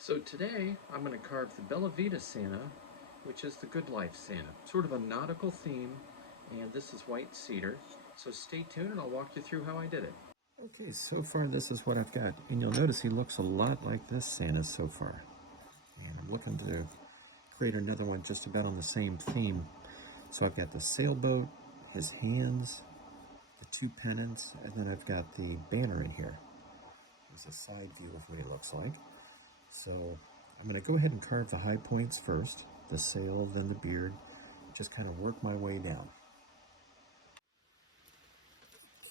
So today I'm going to carve the Bella Vita Santa, which is the Good Life Santa. Sort of a nautical theme, and this is white cedar. So stay tuned and I'll walk you through how I did it. Okay, so far this is what I've got. And you'll notice he looks a lot like this Santa so far. And I'm looking to create another one just about on the same theme. So I've got the sailboat, his hands, the two pennants, and then I've got the banner in here. There's a side view of what he looks like. So I'm going to go ahead and carve the high points first, the sail, then the beard, just kind of work my way down.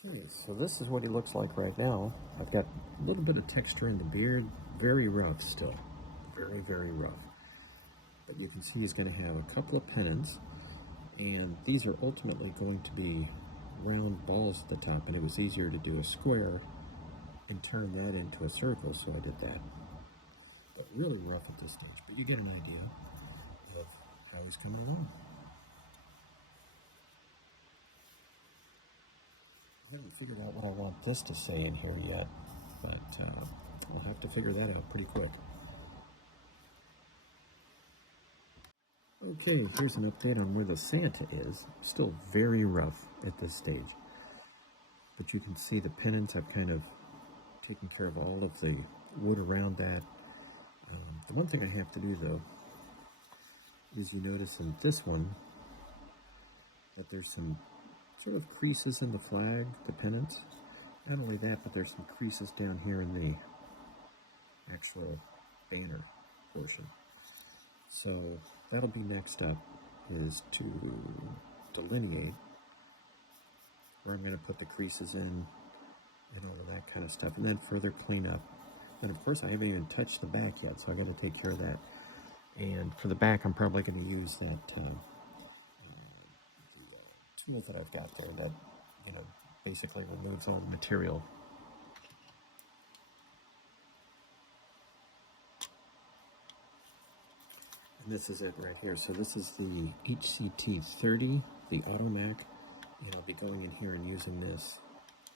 Okay, so this is what he looks like right now. I've got a little bit of texture in the beard, very rough still, very, very rough. But you can see he's going to have a couple of pennants, and these are ultimately going to be round balls at the top, and it was easier to do a square and turn that into a circle, so I did that. But really rough at this stage, but you get an idea of how he's coming along. I haven't figured out what I want this to say in here yet, but I'll have to figure that out pretty quick. Okay, here's an update on where the Santa is. Still very rough at this stage. But you can see the pennants, I've kind of taken care of all of the wood around that. The one thing I have to do though, is you notice in this one, that there's some sort of creases in the flag, the pennants. Not only that, but there's some creases down here in the actual banner portion. So that'll be next up, is to delineate where I'm going to put the creases in and all of that kind of stuff, and then further clean up. And of course I haven't even touched the back yet, so I got to take care of that. And for the back, I'm probably going to use that tool that I've got there that, basically removes all the material. And this is it right here. So this is the HCT 30, the Automac, and I'll be going in here and using this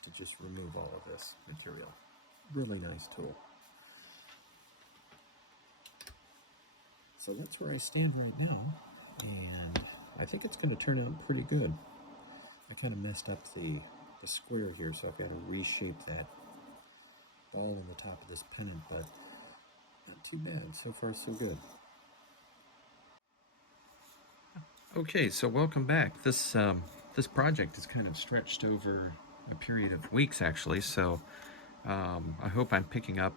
to just remove all of this material. Really nice tool. So that's where I stand right now, and I think it's going to turn out pretty good. I kind of messed up the square here, so I've got to reshape that ball on the top of this pennant, but not too bad. So far, so good. Okay, so welcome back. This project is kind of stretched over a period of weeks, actually, so I hope I'm picking up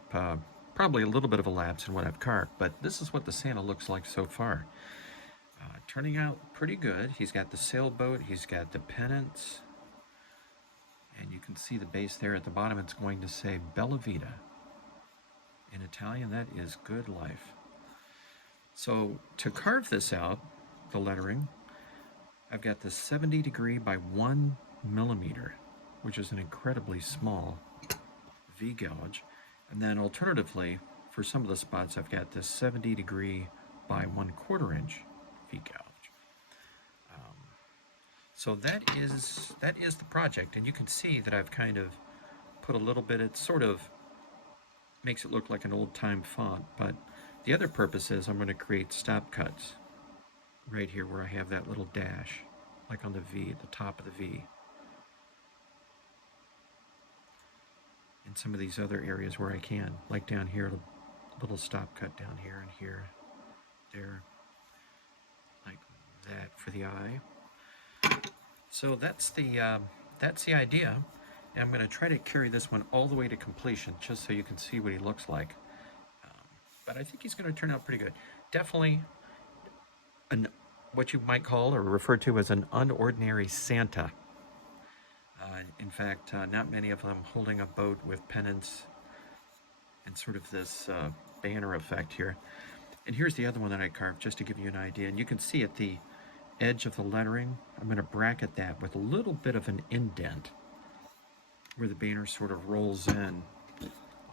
probably a little bit of a lapse in what I've carved, but this is what the Santa looks like so far. Turning out pretty good. He's got the sailboat, he's got the pennants, and you can see the base there at the bottom. It's going to say Bella Vita. In Italian, that is good life. So to carve this out, the lettering, I've got this 70 degree by 1 millimeter, which is an incredibly small V gouge. And then alternatively, for some of the spots, I've got this 70 degree by 1/4 inch V gouge. So that is the project, and you can see that I've kind of put a little bit, it sort of makes it look like an old-time font, but the other purpose is I'm going to create stop cuts right here where I have that little dash, like on the V, at the top of the V. And some of these other areas where I can, like down here, a little stop cut down here and here, there, like that for the eye. So that's the idea. And I'm going to try to carry this one all the way to completion, just so you can see what he looks like. But I think he's going to turn out pretty good. Definitely what you might call or refer to as an unordinary Santa. In fact, not many of them holding a boat with pennants and sort of this banner effect here. And here's the other one that I carved, just to give you an idea. And you can see at the edge of the lettering, I'm going to bracket that with a little bit of an indent where the banner sort of rolls in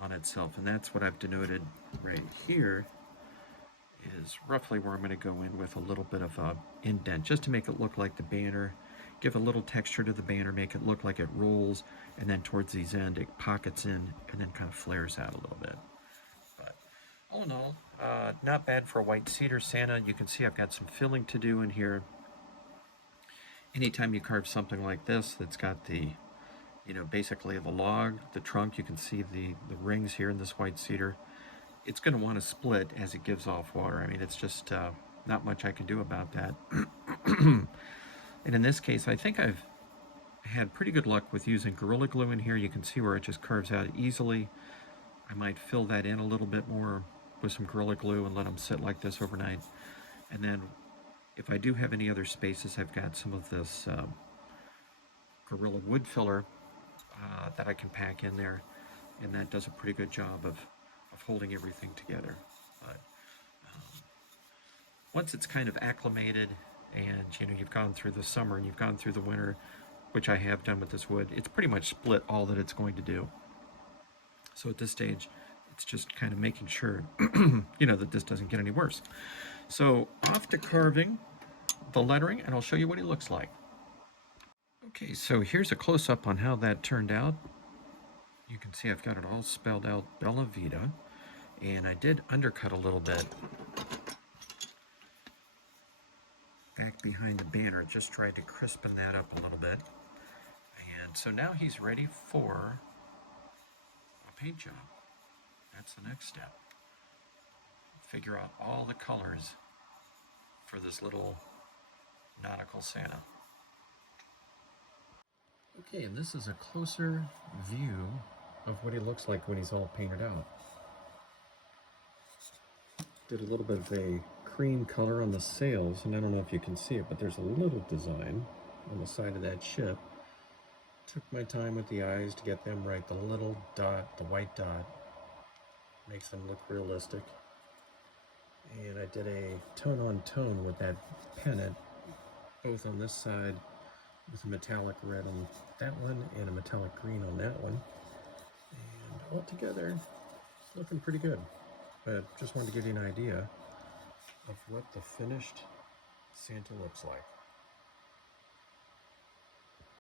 on itself. And that's what I've denoted right here, is roughly where I'm going to go in with a little bit of a indent, just to make it look like the banner, give a little texture to the banner, make it look like it rolls, and then towards these end it pockets in and then kind of flares out a little bit. But all all in all, not bad for a white cedar Santa. You can see I've got some filling to do in here. Anytime you carve something like this that's got the, basically the log, the trunk, you can see the rings here in this white cedar. It's going to want to split as it gives off water. I mean, it's just not much I can do about that. And in this case, I think I've had pretty good luck with using Gorilla Glue in here. You can see where it just curves out easily. I might fill that in a little bit more with some Gorilla Glue and let them sit like this overnight. And then if I do have any other spaces, I've got some of this Gorilla Wood Filler that I can pack in there. And that does a pretty good job of holding everything together. But once it's kind of acclimated and you've gone through the summer and you've gone through the winter, which I have done with this wood, it's pretty much split all that it's going to do. So at this stage, it's just kind of making sure, that this doesn't get any worse. So off to carving the lettering, and I'll show you what he looks like. Okay, so here's a close-up on how that turned out. You can see I've got it all spelled out, Bella Vita, and I did undercut a little bit back behind the banner, just tried to crispen that up a little bit. And so now he's ready for a paint job. That's the next step. Figure out all the colors for this little nautical Santa. Okay, and this is a closer view of what he looks like when he's all painted out. Did a little bit of a cream color on the sails, and I don't know if you can see it, but there's a little design on the side of that ship. Took my time with the eyes to get them right. The little dot, the white dot, makes them look realistic. And I did a tone on tone with that pennant, both on this side with a metallic red on that one and a metallic green on that one. And all together, looking pretty good. But just wanted to give you an idea of what the finished Santa looks like.